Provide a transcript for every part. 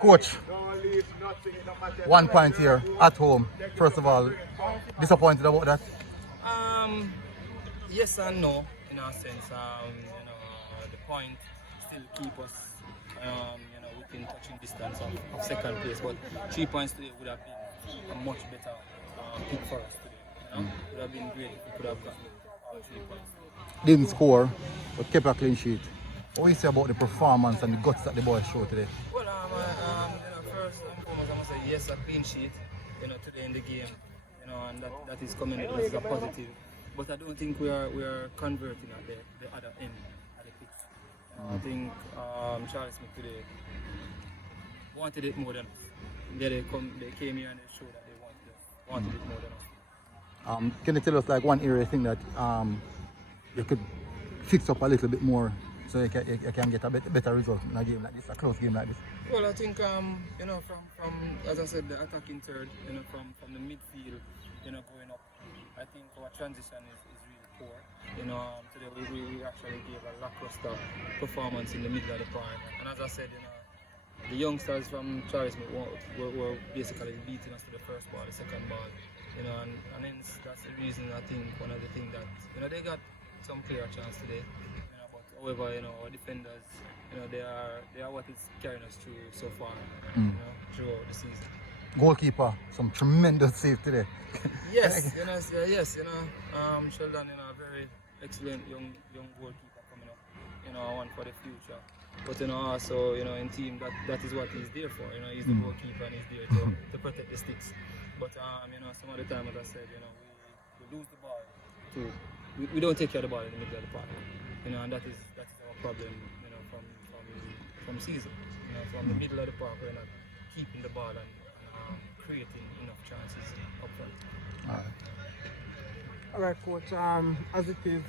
Coach, 1 point here at home. First of all, disappointed about that? Yes and no, in a sense. The point still keep us, within touching distance of second place. But 3 points today would have been a much better pick for us today. It would have been great if we could have gotten 3 points. Didn't score, but kept a clean sheet. What do you say about the performance and the guts that the boys showed today? Well, first and foremost, I must say yes, a clean sheet, today in the game, and that is commendable. It's a positive. But I don't think we are converting at the other end of the pitch. I think Charles Smith today wanted it more than us. They came here and they showed that they wanted it more than us. Can you tell us like one area thing that you could fix up a little bit more so you can get a better result in a game like this, a close game like this? Well, I think from as I said, the attacking third, from the midfield, going up. I think our transition is really poor. Today we actually gave a lackluster performance in the middle of the park. And as I said, the youngsters from Charles Smith were basically beating us to the first ball, the second ball. And hence that's the reason I think one of the things that they got some clear chance today. But however, our defenders, they are what is carrying us through so far, throughout the season. Goalkeeper, some tremendous save today. Yes, Sheldon, a very excellent young goalkeeper coming up, one for the future. But also, in team that is what he's there for. He's the goalkeeper and he's there to protect the sticks. But some of the time, as I said, we lose the ball. We don't take care of the ball in the middle of the park. And that is our problem, from season. From the middle of the park, we're not keeping the ball and creating enough chances up front. All right, coach. As it is,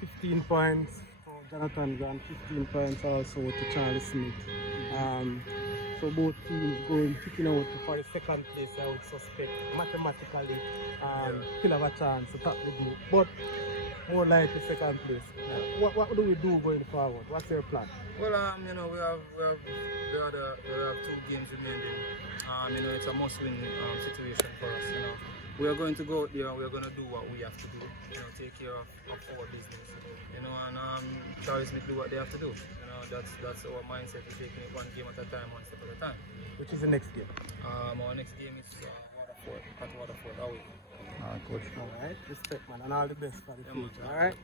15 points for Jonathan Grant, 15 points also to Charlie Smith. So both teams picking out for the second place, I would suspect mathematically still have a chance to top the group, but more likely second place. What do we do going forward? What's your plan? Well, we have 2 games remaining. It's a must-win situation for us. We are going to go out there and we are going to do what we have to do. Take care of our business. And Charlie Smith do what they have to do. That's our mindset. We're taking it one game at a time, one step at a time. Which is the next game? Our next game is Waterford, at Waterford. All right, coach. All right, respect, man, and all the best for the future. All right.